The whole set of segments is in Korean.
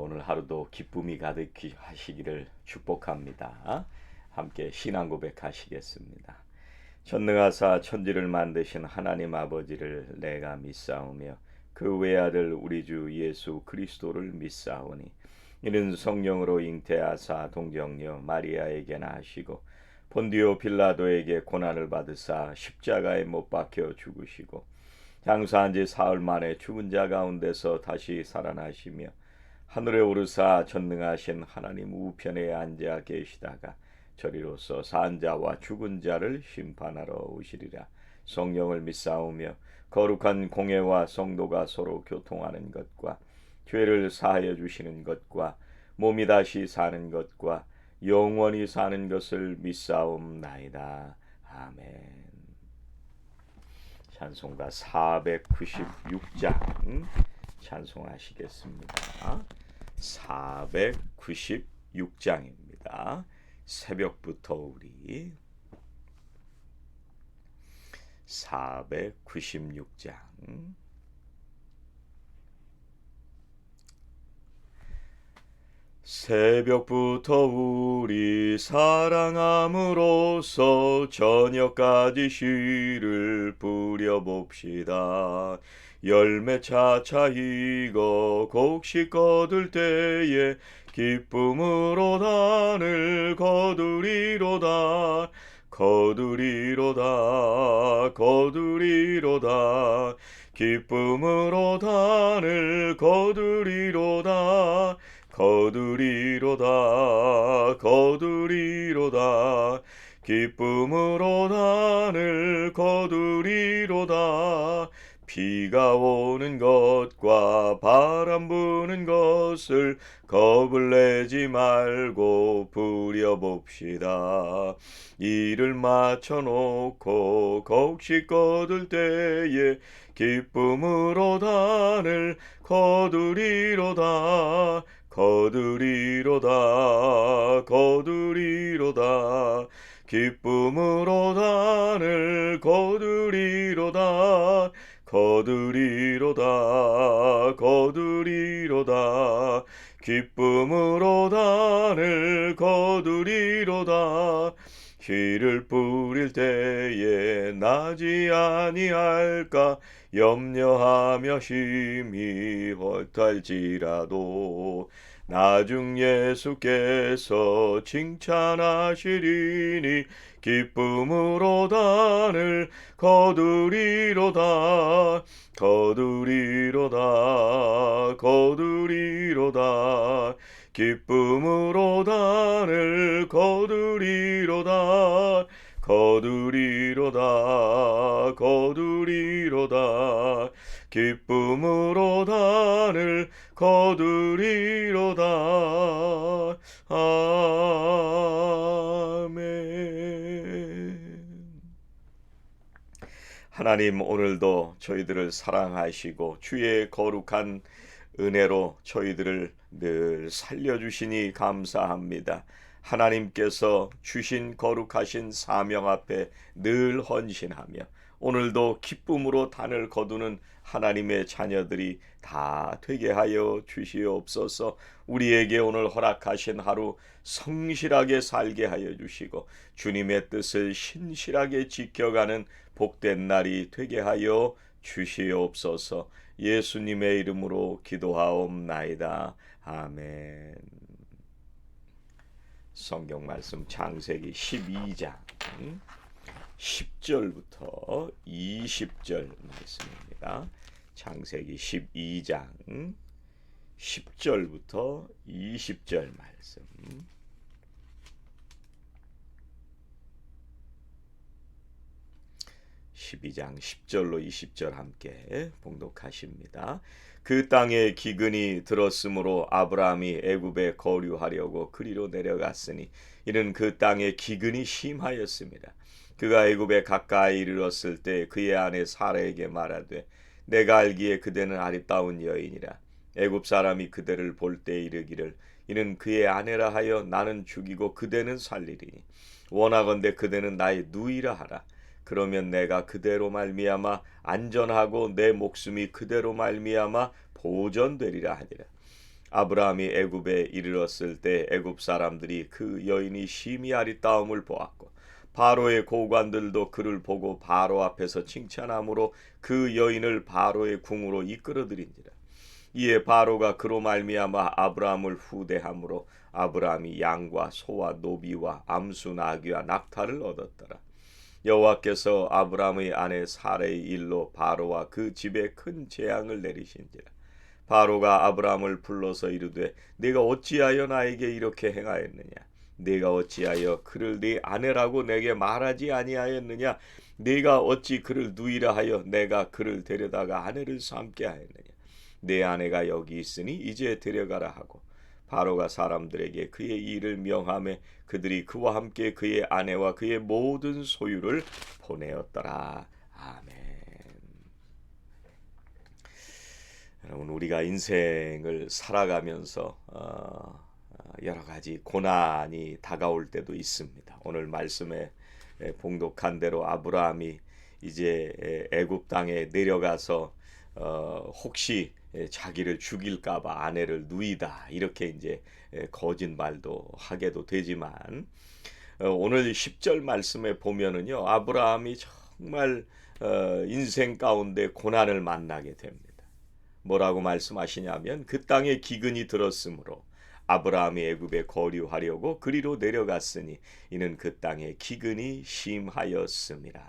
오늘 하루도 기쁨이 가득히 하시기를 축복합니다. 함께 신앙 고백하시겠습니다. 전능하사 천지를 만드신 하나님 아버지를 내가 믿사오며 그 외아들 우리 주 예수 그리스도를 믿사오니 이는 성령으로 잉태하사 동정녀 마리아에게나 하시고 본디오 빌라도에게 고난을 받으사 십자가에 못 박혀 죽으시고 장사한 지 사흘 만에 죽은 자 가운데서 다시 살아나시며 하늘에 오르사 전능하신 하나님 우편에 앉아 계시다가 저리로서 산 자와 죽은 자를 심판하러 오시리라. 성령을 믿사오며 거룩한 공회와 성도가 서로 교통하는 것과 죄를 사하여 주시는 것과 몸이 다시 사는 것과 영원히 사는 것을 믿사옵나이다. 아멘. 찬송가 496장 찬송하시겠습니다. 496장입니다. 새벽부터 우리 496장 새벽부터 우리 사랑함으로써 저녁까지 씨를 뿌려봅시다. 열매 차차 익어 곡식 거둘 때에 기쁨으로 단을 거두리로다. 거두리로다. 거두리로다. 기쁨으로 단을 거두리로다. 거두리로다. 거두리로다. 기쁨으로 단을 거두리로다. 비가 오는 것과 바람 부는 것을 겁을 내지 말고 부려봅시다. 이를 맞춰놓고 곡식 거둘 때에 기쁨으로 단을 거두리로다. 거두리로다. 거두리로다. 기쁨으로 단을 거두리로다. 거두리로다. 거두리로다. 기쁨으로 단을 거두리로다. 씨를 뿌릴 때에 나지 아니할까 염려하며 심히 헛갈지라도 나중 예수께서 칭찬하시리니 기쁨으로 단을 거두리로다. 거두리로다. 거두리로다. 기쁨으로 단을 거두리로다. 거두리로다. 거두리로다. 기쁨으로 단을 거두리로다. 아멘. 하나님, 오늘도 저희들을 사랑하시고 주의 거룩한 은혜로 저희들을 늘 살려주시니 감사합니다. 하나님께서 주신 거룩하신 사명 앞에 늘 헌신하며 오늘도 기쁨으로 단을 거두는 하나님의 자녀들이 다 되게 하여 주시옵소서. 우리에게 오늘 허락하신 하루 성실하게 살게 하여 주시고 주님의 뜻을 신실하게 지켜가는 복된 날이 되게 하여 주시옵소서. 예수님의 이름으로 기도하옵나이다. 아멘. 성경 말씀 창세기 12장 10절부터 20절 말씀입니다. 창세기 12장 10절부터 20절 말씀. 12장 10절로 20절 함께 봉독하십니다. 그 땅에 기근이 들었으므로 아브라함이 애굽에 거류하려고 그리로 내려갔으니 이는 그 땅에 기근이 심하였습니다. 그가 애굽에 가까이 이르렀을 때 그의 아내 사라에게 말하되 내가 알기에 그대는 아리따운 여인이라. 애굽 사람이 그대를 볼 때 이르기를 이는 그의 아내라 하여 나는 죽이고 그대는 살리리니 원하건대 그대는 나의 누이라 하라. 그러면 내가 그대로 말미암아 안전하고 내 목숨이 그대로 말미암아 보전되리라 하니라. 아브라함이 애굽에 이르렀을 때 애굽 사람들이 그 여인이 심히 아리따움을 보았고 바로의 고관들도 그를 보고 바로 앞에서 칭찬함으로 그 여인을 바로의 궁으로 이끌어들인지라. 이에 바로가 그로 말미암아 아브라함을 후대함으로 아브라함이 양과 소와 노비와 암수 나귀와 낙타를 얻었더라. 여호와께서 아브라함의 아내 사레의 일로 바로와 그 집에 큰 재앙을 내리신지라. 바로가 아브라함을 불러서 이르되 네가 어찌하여 나에게 이렇게 행하였느냐? 네가 어찌하여 그를 네 아내라고 내게 말하지 아니하였느냐? 네가 어찌 그를 누이라 하여 내가 그를 데려다가 아내를 삼게 하였느냐? 내 아내가 여기 있으니 이제 데려가라 하고 바로가 사람들에게 그의 일을 명하매 그들이 그와 함께 그의 아내와 그의 모든 소유를 보내었더라. 아멘. 여러분, 우리가 인생을 살아가면서 여러 가지 고난이 다가올 때도 있습니다. 오늘 말씀에 봉독한 대로 아브라함이 이제 애굽 땅에 내려가서 혹시 자기를 죽일까봐 아내를 누이다 이렇게 이제 거짓말도 하게도 되지만 오늘 10절 말씀에 보면은요 아브라함이 정말 인생 가운데 고난을 만나게 됩니다. 뭐라고 말씀하시냐면 그 땅에 기근이 들었으므로 아브라함이 애굽에 거류하려고 그리로 내려갔으니 이는 그 땅에 기근이 심하였습니다.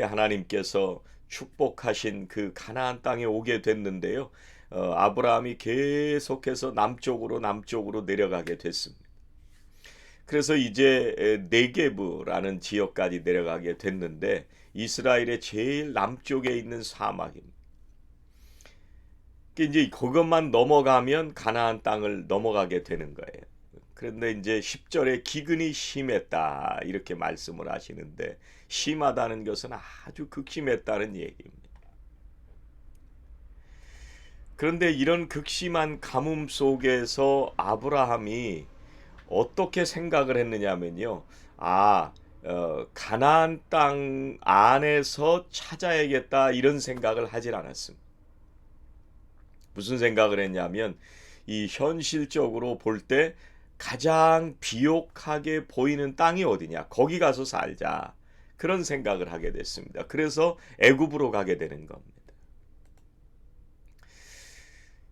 하나님께서 축복하신 그 가나안 땅에 오게 됐는데요. 아브라함이 계속해서 남쪽으로 내려가게 됐습니다. 그래서 이제 네게브라는 지역까지 내려가게 됐는데 이스라엘의 제일 남쪽에 있는 사막입니다. 이제 그것만 넘어가면 가나안 땅을 넘어가게 되는 거예요. 그런데 이제 10절에 기근이 심했다 이렇게 말씀을 하시는데 심하다는 것은 아주 극심했다는 얘기입니다. 그런데 이런 극심한 가뭄 속에서 아브라함이 어떻게 생각을 했느냐면요. 가나안 땅 안에서 찾아야겠다 이런 생각을 하질 않았습니다. 무슨 생각을 했냐면 이 현실적으로 볼 때 가장 비옥하게 보이는 땅이 어디냐? 거기 가서 살자. 그런 생각을 하게 됐습니다. 그래서 애굽으로 가게 되는 겁니다.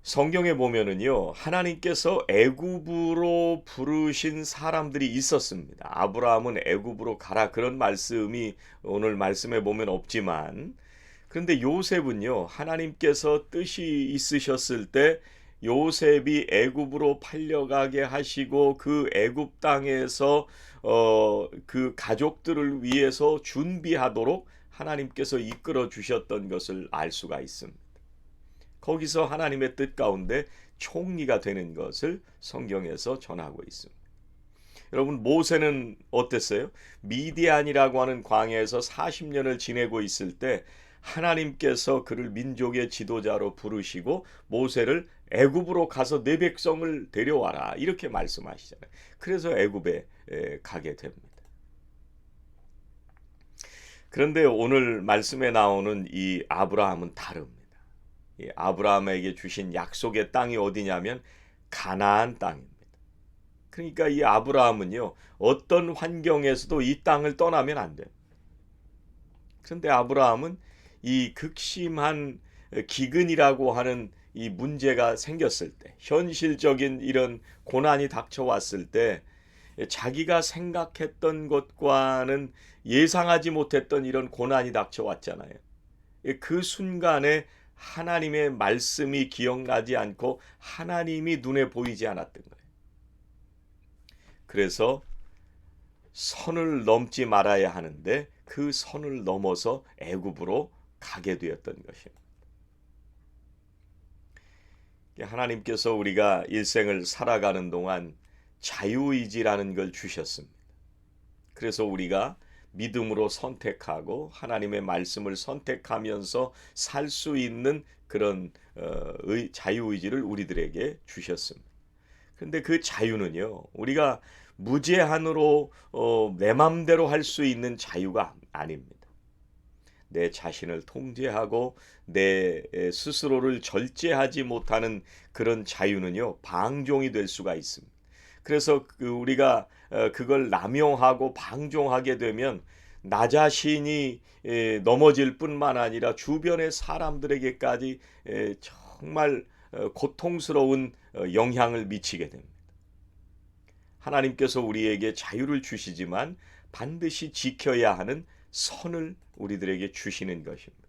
성경에 보면은요. 하나님께서 애굽으로 부르신 사람들이 있었습니다. 아브라함은 애굽으로 가라 그런 말씀이 오늘 말씀에 보면 없지만 그런데 요셉은요. 하나님께서 뜻이 있으셨을 때 요셉이 애굽으로 팔려가게 하시고 그 애굽 땅에서 그 가족들을 위해서 준비하도록 하나님께서 이끌어 주셨던 것을 알 수가 있습니다. 거기서 하나님의 뜻 가운데 총리가 되는 것을 성경에서 전하고 있습니다. 여러분 모세는 어땠어요? 미디안이라고 하는 광야에서 40년을 지내고 있을 때 하나님께서 그를 민족의 지도자로 부르시고 모세를 애굽으로 가서 내 백성을 데려와라 이렇게 말씀하시잖아요. 그래서 애굽에 가게 됩니다. 그런데 오늘 말씀에 나오는 이 아브라함은 다릅니다. 이 아브라함에게 주신 약속의 땅이 어디냐면 가나안 땅입니다. 그러니까 이 아브라함은요 어떤 환경에서도 이 땅을 떠나면 안 돼요. 그런데 아브라함은 이 극심한 기근이라고 하는 이 문제가 생겼을 때 현실적인 이런 고난이 닥쳐왔을 때 자기가 생각했던 것과는 예상하지 못했던 이런 고난이 닥쳐왔잖아요. 그 순간에 하나님의 말씀이 기억나지 않고 하나님이 눈에 보이지 않았던 거예요. 그래서 선을 넘지 말아야 하는데 그 선을 넘어서 애굽으로 가게 되었던 것입니다. 하나님께서 우리가 일생을 살아가는 동안 자유의지라는 걸 주셨습니다. 그래서 우리가 믿음으로 선택하고 하나님의 말씀을 선택하면서 살 수 있는 그런 자유의지를 우리들에게 주셨습니다. 그런데 그 자유는요, 우리가 무제한으로 내 맘대로 할 수 있는 자유가 아닙니다. 내 자신을 통제하고 내 스스로를 절제하지 못하는 그런 자유는요, 방종이 될 수가 있습니다. 그래서 우리가 그걸 남용하고 방종하게 되면 나 자신이 넘어질 뿐만 아니라 주변의 사람들에게까지 정말 고통스러운 영향을 미치게 됩니다. 하나님께서 우리에게 자유를 주시지만 반드시 지켜야 하는 선을 우리들에게 주시는 것입니다.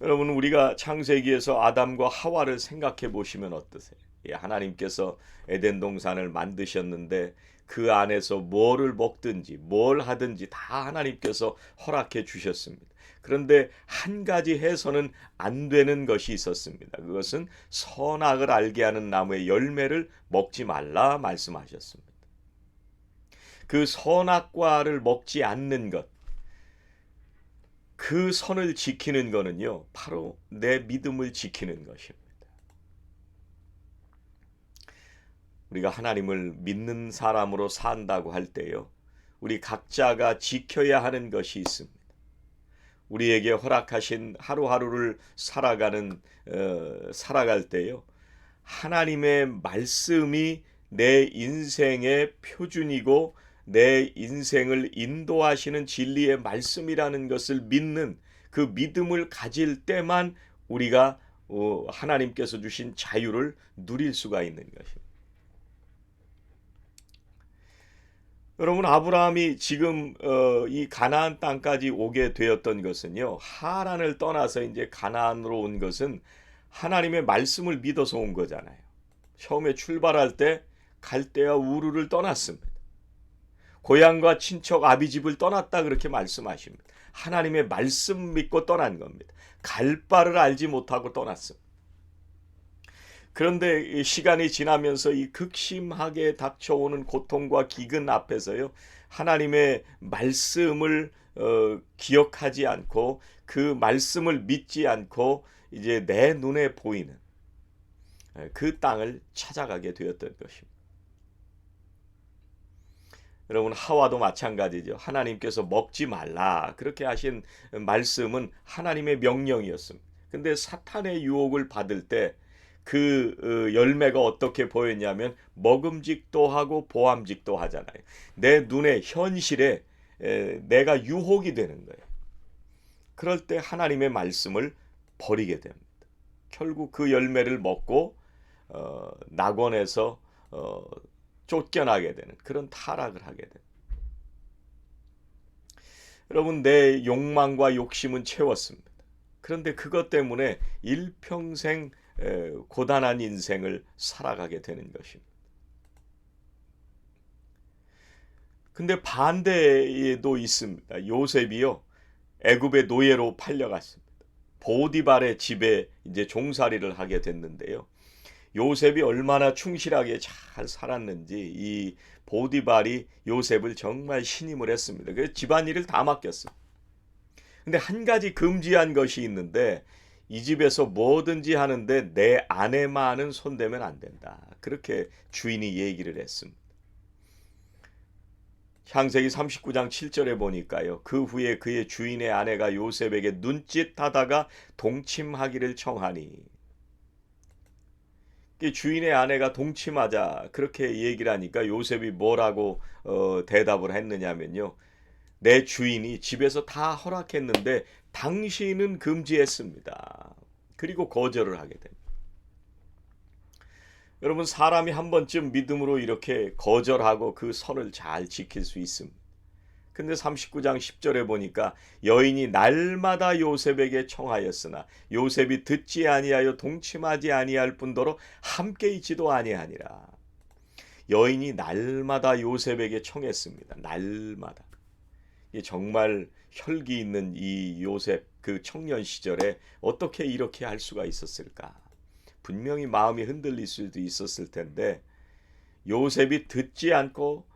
여러분, 우리가 창세기에서 아담과 하와를 생각해 보시면 어떠세요? 하나님께서 에덴 동산을 만드셨는데 그 안에서 뭐를 먹든지 뭘 하든지 다 하나님께서 허락해 주셨습니다. 그런데 한 가지 해서는 안 되는 것이 있었습니다. 그것은 선악을 알게 하는 나무의 열매를 먹지 말라 말씀하셨습니다. 그 선악과를 먹지 않는 것, 그 선을 지키는 것은요, 바로 내 믿음을 지키는 것입니다. 우리가 하나님을 믿는 사람으로 산다고 할 때요, 우리 각자가 지켜야 하는 것이 있습니다. 우리에게 허락하신 하루하루를 살아갈 때요, 하나님의 말씀이 내 인생의 표준이고 내 인생을 인도하시는 진리의 말씀이라는 것을 믿는 그 믿음을 가질 때만 우리가 하나님께서 주신 자유를 누릴 수가 있는 것입니다. 여러분, 아브라함이 지금 이 가나안 땅까지 오게 되었던 것은요, 하란을 떠나서 이제 가나안으로 온 것은 하나님의 말씀을 믿어서 온 거잖아요. 처음에 출발할 때 갈대아 우르를 떠났습니다. 고향과 친척 아비집을 떠났다 그렇게 말씀하십니다. 하나님의 말씀 믿고 떠난 겁니다. 갈 바를 알지 못하고 떠났습니다. 그런데 시간이 지나면서 이 극심하게 닥쳐오는 고통과 기근 앞에서요, 하나님의 말씀을 기억하지 않고 그 말씀을 믿지 않고 이제 내 눈에 보이는 그 땅을 찾아가게 되었던 것입니다. 여러분, 하와도 마찬가지죠. 하나님께서 먹지 말라 그렇게 하신 말씀은 하나님의 명령이었습니다. 근데 사탄의 유혹을 받을 때 그 열매가 어떻게 보였냐면 먹음직도 하고 보암직도 하잖아요. 내 눈에 현실에 내가 유혹이 되는 거예요. 그럴 때 하나님의 말씀을 버리게 됩니다. 결국 그 열매를 먹고 낙원에서 쫓겨나게 되는 그런 타락을 하게 됩니다. 여러분, 내 욕망과 욕심은 채웠습니다. 그런데 그것 때문에 일평생 고단한 인생을 살아가게 되는 것입니다. 근데 반대도 있습니다. 요셉이요, 애굽의 노예로 팔려갔습니다. 보디발의 집에 이제 종살이를 하게 됐는데요. 요셉이 얼마나 충실하게 잘 살았는지 이 보디발이 요셉을 정말 신임을 했습니다. 그래서 집안일을 다 맡겼어요. 근데 한 가지 금지한 것이 있는데 이 집에서 뭐든지 하는데 내 아내만은 손대면 안 된다. 그렇게 주인이 얘기를 했습니다. 창세기 39장 7절에 보니까요. 그 후에 그의 주인의 아내가 요셉에게 눈짓하다가 동침하기를 청하니, 주인의 아내가 동침하자 그렇게 얘기를 하니까 요셉이 뭐라고 대답을 했느냐면요, 내 주인이 집에서 다 허락했는데 당신은 금지했습니다. 그리고 거절을 하게 됩니다. 여러분, 사람이 한 번쯤 믿음으로 이렇게 거절하고 그 선을 잘 지킬 수 있습니다. 근데 39장 10절에 보니까 여인이 날마다 요셉에게 청하였으나 요셉이 듣지 아니하여 동침하지 아니할 뿐더러 함께 있지도 아니하니라. 여인이 날마다 요셉에게 청했습니다. 날마다. 정말 혈기 있는 이 요셉 그 청년 시절에 어떻게 이렇게 할 수가 있었을까? 분명히 마음이 흔들릴 수도 있었을 텐데 요셉이 듣지 않고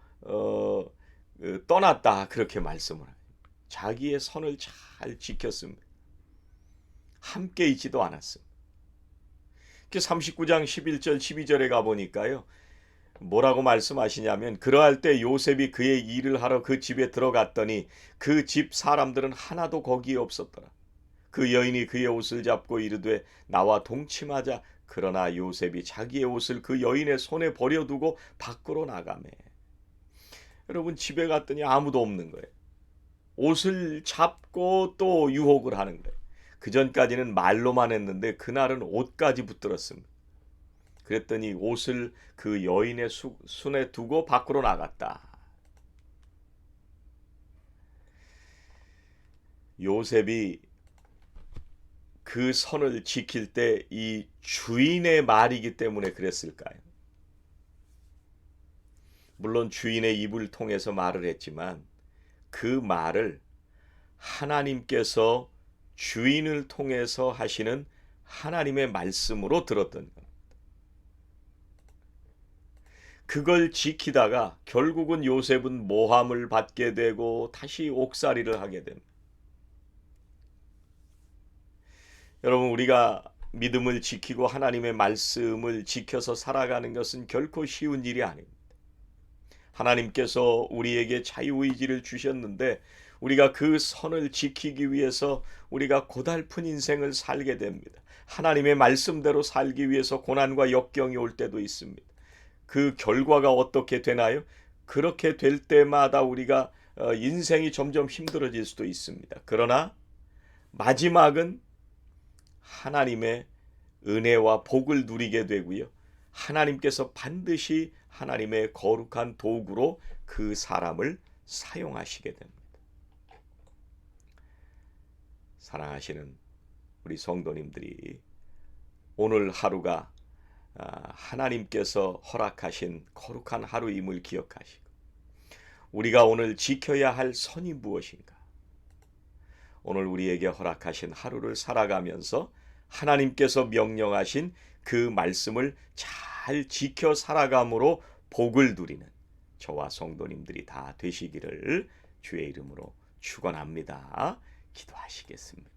떠났다 그렇게 말씀을 해요. 자기의 선을 잘 지켰습니다. 함께 있지도 않았습니다. 39장 11절 12절에 가보니까요, 뭐라고 말씀하시냐면 그러할 때 요셉이 그의 일을 하러 그 집에 들어갔더니 그 집 사람들은 하나도 거기에 없었더라. 그 여인이 그의 옷을 잡고 이르되 나와 동침하자. 그러나 요셉이 자기의 옷을 그 여인의 손에 버려두고 밖으로 나가매. 여러분 집에 갔더니 아무도 없는 거예요. 옷을 잡고 또 유혹을 하는 거예요. 그 전까지는 말로만 했는데 그날은 옷까지 붙들었습니다. 그랬더니 옷을 그 여인의 손에 두고 밖으로 나갔다. 요셉이 그 선을 지킬 때 이 주인의 말이기 때문에 그랬을까요? 물론 주인의 입을 통해서 말을 했지만 그 말을 하나님께서 주인을 통해서 하시는 하나님의 말씀으로 들었던 겁니다. 그걸 지키다가 결국은 요셉은 모함을 받게 되고 다시 옥살이를 하게 됩니다. 여러분 우리가 믿음을 지키고 하나님의 말씀을 지켜서 살아가는 것은 결코 쉬운 일이 아닙니다. 하나님께서 우리에게 자유의지를 주셨는데 우리가 그 선을 지키기 위해서 우리가 고달픈 인생을 살게 됩니다. 하나님의 말씀대로 살기 위해서 고난과 역경이 올 때도 있습니다. 그 결과가 어떻게 되나요? 그렇게 될 때마다 우리가 인생이 점점 힘들어질 수도 있습니다. 그러나 마지막은 하나님의 은혜와 복을 누리게 되고요. 하나님께서 반드시 하나님의 거룩한 도구로 그 사람을 사용하시게 됩니다. 사랑하시는 우리 성도님들이 오늘 하루가 하나님께서 허락하신 거룩한 하루임을 기억하시고 우리가 오늘 지켜야 할 선이 무엇인가? 오늘 우리에게 허락하신 하루를 살아가면서 하나님께서 명령하신 그 말씀을 잘 지켜 살아감으로 복을 누리는 저와 성도님들이 다 되시기를 주의 이름으로 축원합니다. 기도하시겠습니다.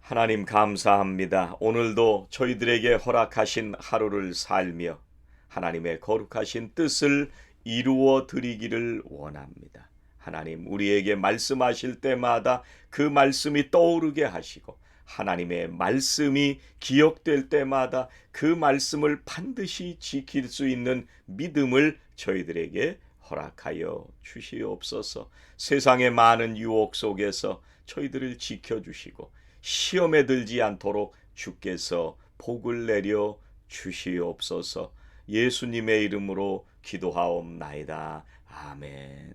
하나님 감사합니다. 오늘도 저희들에게 허락하신 하루를 살며 하나님의 거룩하신 뜻을 이루어 드리기를 원합니다. 하나님 우리에게 말씀하실 때마다 그 말씀이 떠오르게 하시고 하나님의 말씀이 기억될 때마다 그 말씀을 반드시 지킬 수 있는 믿음을 저희들에게 허락하여 주시옵소서. 세상의 많은 유혹 속에서 저희들을 지켜주시고 시험에 들지 않도록 주께서 복을 내려 주시옵소서. 예수님의 이름으로 기도하옵나이다. 아멘.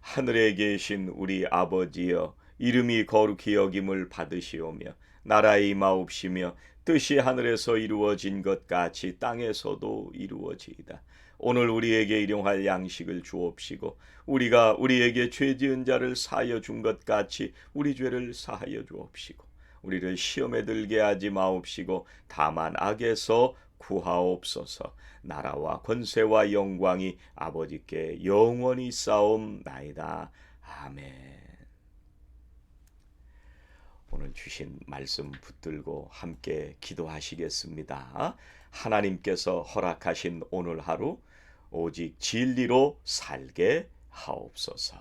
하늘에 계신 우리 아버지여, 이름이 거룩히 여김을 받으시오며 나라의 임하옵시며 뜻이 하늘에서 이루어진 것 같이 땅에서도 이루어지이다. 오늘 우리에게 일용할 양식을 주옵시고 우리가 우리에게 죄 지은 자를 사하여 준 것 같이 우리 죄를 사하여 주옵시고 우리를 시험에 들게 하지 마옵시고 다만 악에서 구하옵소서. 나라와 권세와 영광이 아버지께 영원히 싸움나이다. 아멘. 오늘 주신 말씀 붙들고 함께 기도하시겠습니다. 하나님께서 허락하신 오늘 하루 오직 진리로 살게 하옵소서.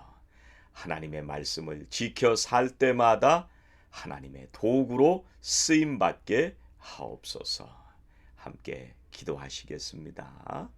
하나님의 말씀을 지켜 살 때마다 하나님의 도구로 쓰임받게 하옵소서. 함께 기도하시겠습니다.